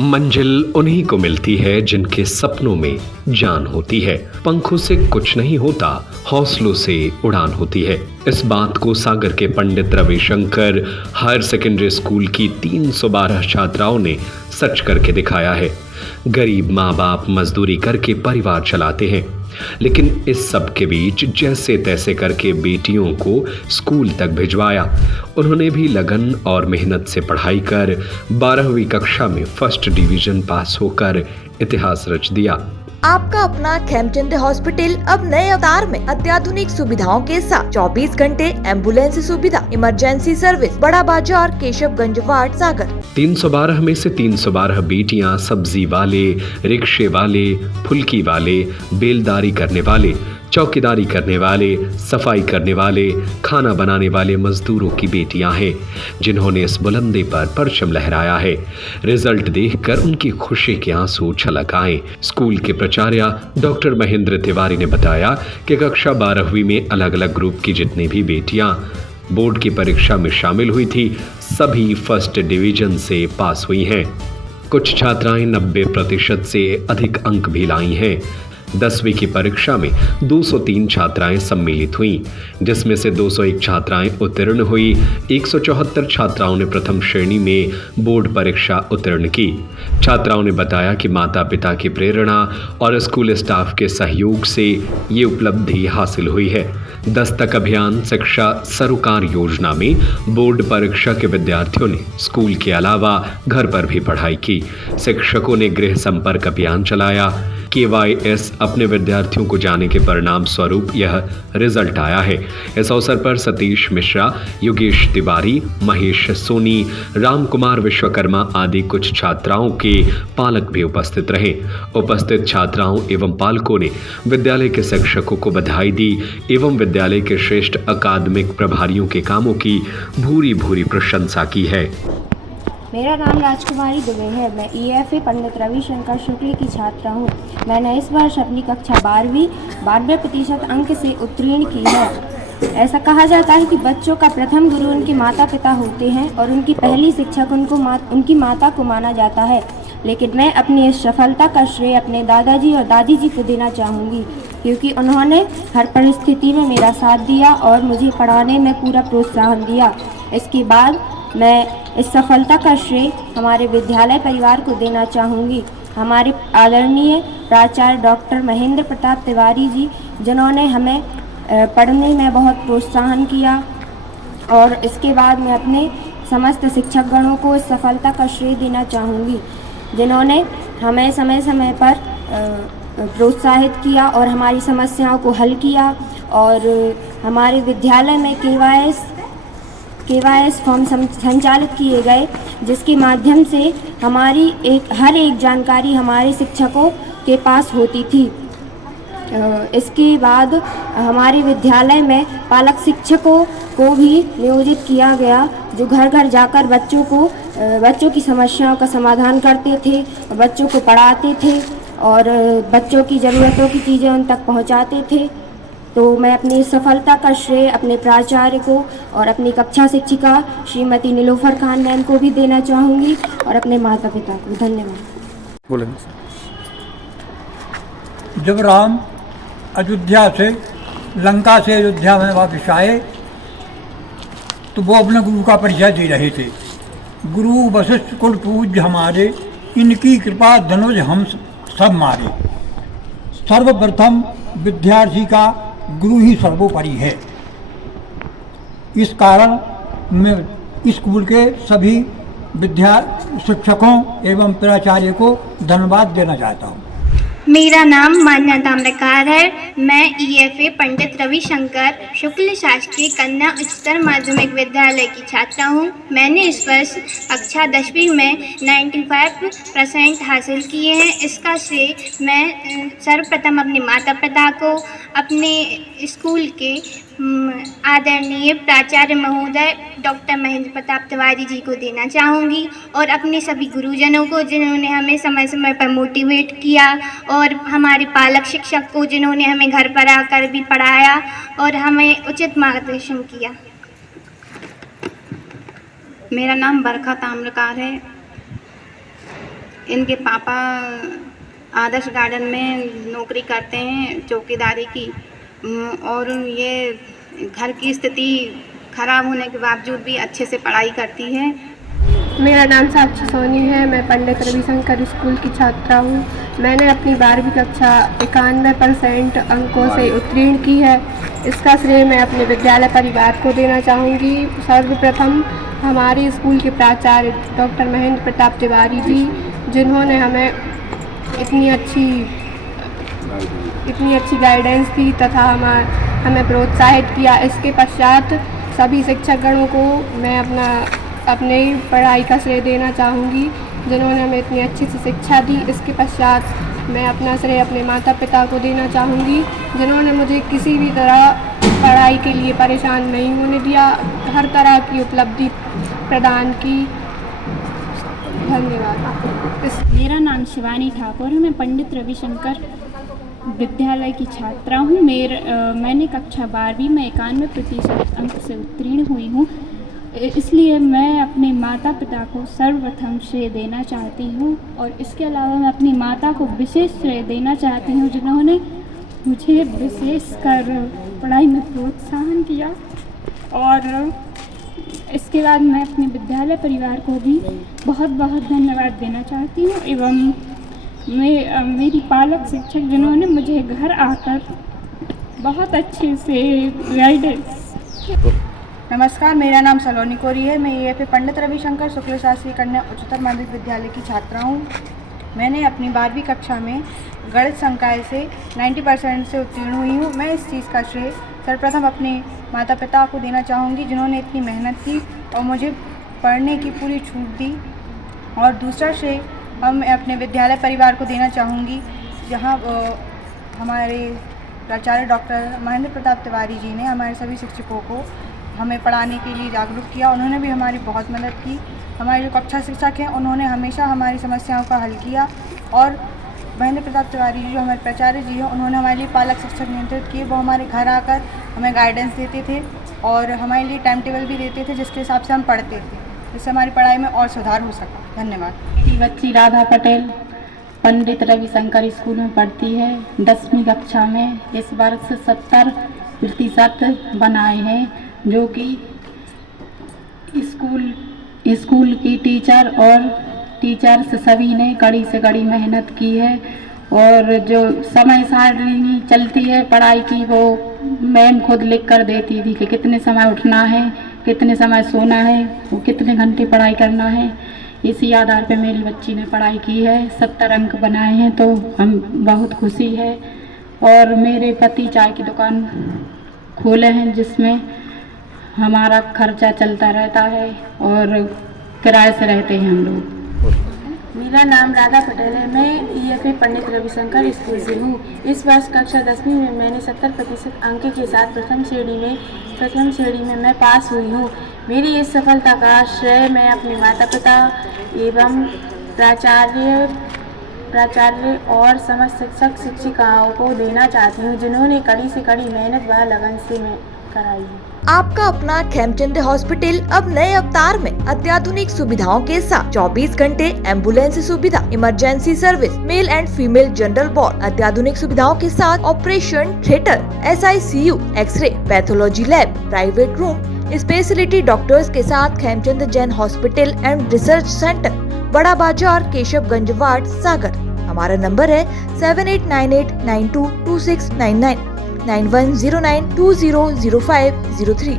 मंजिल उन्हीं को मिलती है जिनके सपनों में जान होती है। पंखों से कुछ नहीं होता, हौसलों से उड़ान होती है। इस बात को सागर के Pandit Ravishankar higher secondary school की 312 छात्राओं ने सच करके दिखाया है। गरीब माँ बाप मजदूरी करके परिवार चलाते हैं, लेकिन इस सब के बीच जैसे तैसे करके बेटियों को स्कूल तक भिजवाया। उन्होंने भी लगन और मेहनत से पढ़ाई कर 12वीं कक्षा में फर्स्ट डिवीजन पास होकर इतिहास रच दिया। आपका अपना खेमचंद हॉस्पिटल अब नए अवतार में अत्याधुनिक सुविधाओं के साथ 24 घंटे एम्बुलेंस सुविधा, इमरजेंसी सर्विस, बड़ा बाजार, केशवगंज वार्ड, सागर। 312 में से 312 बेटियां सब्जी वाले, रिक्शे वाले, फुल्की वाले, बेलदारी करने वाले, चौकीदारी करने वाले, सफाई करने वाले, खाना बनाने वाले मजदूरों की बेटियां हैं, जिन्होंने इस बुलंदी पर परचम लहराया है। रिजल्ट देखकर उनकी खुशी के आंसू छलक आए। स्कूल के प्राचार्य डॉक्टर महेंद्र तिवारी ने बताया कि कक्षा 12वीं में अलग अलग ग्रुप की जितनी भी बेटियां बोर्ड की परीक्षा में शामिल हुई थी, सभी फर्स्ट डिवीजन से पास हुई हैं। कुछ छात्राएं 90% से अधिक अंक भी लाई हैं। 10वीं की परीक्षा में 203 छात्राएं सम्मिलित हुईं, जिसमें से 201 छात्राएं उत्तीर्ण हुई। 174 छात्राओं ने प्रथम श्रेणी में बोर्ड परीक्षा उत्तीर्ण की। छात्राओं ने बताया कि माता पिता की प्रेरणा और स्कूल स्टाफ के सहयोग से ये उपलब्धि हासिल हुई है। दस्तक अभियान शिक्षा सरोकार योजना में बोर्ड परीक्षा के विद्यार्थियों ने स्कूल के अलावा घर पर भी पढ़ाई की। शिक्षकों ने गृह संपर्क अभियान चलाया। KYS अपने विद्यार्थियों को जाने के परिणाम स्वरूप यह रिजल्ट आया है। इस अवसर पर सतीश मिश्रा, योगेश तिवारी, महेश सोनी, राम कुमार विश्वकर्मा आदि कुछ छात्राओं के पालक भी उपस्थित रहे। उपस्थित छात्राओं एवं पालकों ने विद्यालय के शिक्षकों को बधाई दी एवं विद्यालय के श्रेष्ठ अकादमिक प्रभारियों के कामों की भूरी भूरी प्रशंसा की है। मेरा नाम राजकुमारी दुबे है। मैं EFA पंडित रविशंकर शुक्ल की छात्रा हूँ। मैंने इस वर्ष अपनी कक्षा 12वीं 92% अंक से उत्तीर्ण की है। ऐसा कहा जाता है कि बच्चों का प्रथम गुरु उनके माता पिता होते हैं और उनकी पहली शिक्षक उनकी माता को माना जाता है। लेकिन मैं अपनी इस सफलता का श्रेय अपने दादाजी और दादी जी को देना चाहूँगी, क्योंकि उन्होंने हर परिस्थिति में मेरा साथ दिया और मुझे पढ़ाने में पूरा प्रोत्साहन दिया। इसके बाद मैं इस सफलता का श्रेय हमारे विद्यालय परिवार को देना चाहूँगी। हमारे आदरणीय प्राचार्य डॉक्टर महेंद्र प्रताप तिवारी जी, जिन्होंने हमें पढ़ने में बहुत प्रोत्साहन किया, और इसके बाद मैं अपने समस्त शिक्षकगणों को इस सफलता का श्रेय देना चाहूँगी, जिन्होंने हमें समय समय पर प्रोत्साहित किया और हमारी समस्याओं को हल किया। और हमारे विद्यालय में KYS फॉर्म संचालित किए गए, जिसके माध्यम से हमारी हर एक जानकारी हमारे शिक्षकों के पास होती थी। इसके बाद हमारे विद्यालय में पालक शिक्षकों को भी नियोजित किया गया, जो घर घर जाकर बच्चों की समस्याओं का समाधान करते थे, बच्चों को पढ़ाते थे और बच्चों की ज़रूरतों की चीज़ें उन तक पहुंचाते थे। तो मैं अपनी सफलता का श्रेय अपने प्राचार्य को और अपनी कक्षा शिक्षिका श्रीमती नीलोफर खान मैम को भी देना चाहूँगी और अपने माता पिता को। धन्यवाद। जब राम अयोध्या से लंका से अयोध्या में वापस आए तो वो अपने गुरु का परिचय दे रहे थे। गुरु वशिष्ठ कुल पूज्य हमारे, इनकी कृपा धनुष हम सब मारे। सर्वप्रथम विद्यार्थी का गुरु ही सर्वोपरि है। इस कारण मैं स्कूल के सभी शिक्षकों एवं प्राचार्य को धन्यवाद देना चाहता हूँ। मेरा नाम मान्या ताम्रकार है। मैं EFA पंडित रविशंकर शुक्ल शासकीय कन्या उच्चतर माध्यमिक विद्यालय की छात्रा हूँ। मैंने इस वर्ष कक्षा 10वीं में 95% हासिल किए हैं। इसका श्रेय मैं सर्वप्रथम अपने माता पिता को, अपने स्कूल के आदरणीय प्राचार्य महोदय डॉक्टर महेंद्र प्रताप तिवारी जी को देना चाहूँगी, और अपने सभी गुरुजनों को, जिन्होंने हमें समय समय पर मोटिवेट किया, और हमारे पालक शिक्षक को, जिन्होंने हमें घर पर आकर भी पढ़ाया और हमें उचित मार्गदर्शन किया। मेरा नाम बरखा ताम्रकार है। इनके पापा आदर्श गार्डन में नौकरी करते हैं चौकीदारी की। और ये घर की स्थिति खराब होने के बावजूद भी अच्छे से पढ़ाई करती है। मेरा नाम साक्षी सोनी है। मैं पंडित रविशंकर स्कूल की छात्रा हूँ। मैंने अपनी 12वीं कक्षा 91% अंकों से उत्तीर्ण की है। इसका श्रेय मैं अपने विद्यालय परिवार को देना चाहूँगी। सर्वप्रथम हमारे स्कूल के प्राचार्य डॉक्टर महेंद्र प्रताप तिवारी जी, जिन्होंने हमें इतनी अच्छी गाइडेंस दी तथा हमें प्रोत्साहित किया। इसके पश्चात सभी शिक्षकगणों को मैं अपने पढ़ाई का श्रेय देना चाहूँगी, जिन्होंने हमें इतनी अच्छी से शिक्षा दी। इसके पश्चात मैं अपना श्रेय अपने माता पिता को देना चाहूँगी, जिन्होंने मुझे किसी भी तरह पढ़ाई के लिए परेशान नहीं होने दिया, हर तरह की उपलब्धि प्रदान की। धन्यवाद। मेरा नाम शिवानी ठाकुर है। मैं पंडित रविशंकर विद्यालय की छात्रा हूँ। मैंने कक्षा 12वीं में 91% अंक से उत्तीर्ण हुई हूँ। इसलिए मैं अपने माता पिता को सर्वप्रथम श्रेय देना चाहती हूँ और इसके अलावा मैं अपनी माता को विशेष श्रेय देना चाहती हूँ, जिन्होंने मुझे विशेषकर पढ़ाई में प्रोत्साहन किया। और इसके बाद मैं अपने विद्यालय परिवार को भी बहुत बहुत धन्यवाद देना चाहती हूँ एवं मेरी पालक शिक्षक, जिन्होंने मुझे घर आकर बहुत अच्छे से गाइडेंस। नमस्कार, मेरा नाम सलोनी कोरी है। मैं EFA पंडित रविशंकर शुक्ल शास्त्री कन्या उच्चतर माध्यमिक विद्यालय की छात्रा हूँ। मैंने अपनी 12वीं कक्षा में गणित संकाय से 90% से उत्तीर्ण हुई हूँ। मैं इस चीज़ का श्रेय सर्वप्रथम अपने माता पिता को देना चाहूँगी, जिन्होंने इतनी मेहनत की और मुझे पढ़ने की पूरी छूट दी। और दूसरा श्रेय मैं अपने विद्यालय परिवार को देना चाहूँगी, जहाँ हमारे प्राचार्य डॉक्टर महेंद्र प्रताप तिवारी जी ने हमारे सभी शिक्षकों को हमें पढ़ाने के लिए जागरूक किया। उन्होंने भी हमारी बहुत मदद की। हमारे जो कक्षा शिक्षक हैं, उन्होंने हमेशा हमारी समस्याओं का हल किया। और महेंद्र प्रताप तिवारी जी जो हमारे प्राचार्य जी हैं, उन्होंने हमारे लिए पालक शिक्षक नियंत्रित किए। वो हमारे घर आकर हमें गाइडेंस देते थे और हमारे लिए टाइम टेबल भी देते थे, जिसके हिसाब से हम पढ़ते थे, जिससे हमारी पढ़ाई में और सुधार हो सका। धन्यवाद। मेरी बच्ची राधा पटेल पंडित रविशंकर स्कूल में पढ़ती है 10वीं कक्षा में। इस वर्ष 70% बनाए हैं, जो कि स्कूल की टीचर्स सभी ने कड़ी से कड़ी मेहनत की है। और जो समय सारणी चलती है पढ़ाई की, वो मैम खुद लिख कर देती थी कि कितने समय उठना है, कितने समय सोना है, वो कितने घंटे पढ़ाई करना है। इसी आधार पे मेरी बच्ची ने पढ़ाई की है, 70 अंक बनाए हैं, तो हम बहुत खुशी है। और मेरे पति चाय की दुकान खोले हैं, जिसमें हमारा खर्चा चलता रहता है और किराए से रहते हैं हम लोग। मेरा नाम राधा पटेल है। मैं EFA पंडित रविशंकर स्कूल से हूँ। इस वर्ष कक्षा 10वीं में मैंने 70% अंक के साथ प्रथम श्रेणी में मैं पास हुई हूँ। मेरी इस सफलता का श्रेय मैं अपने माता पिता एवं प्राचार्य और समस्त शिक्षक शिक्षिकाओं को देना चाहती हूँ, जिन्होंने कड़ी से कड़ी मेहनत व लगन से कराई है। आपका अपना खेमचंद हॉस्पिटल अब नए अवतार में अत्याधुनिक सुविधाओं के साथ 24 घंटे एम्बुलेंस सुविधा, emergency service, male and female general ward, अत्याधुनिक सुविधाओं के साथ operation theatre, SICU, x ray, pathology lab, private room, speciality doctors के साथ Khemchand Jain hospital and research centre, बड़ा बाजार, केशवगंज वार्ड, सागर। हमारा नंबर है 7898922699, 9109200503।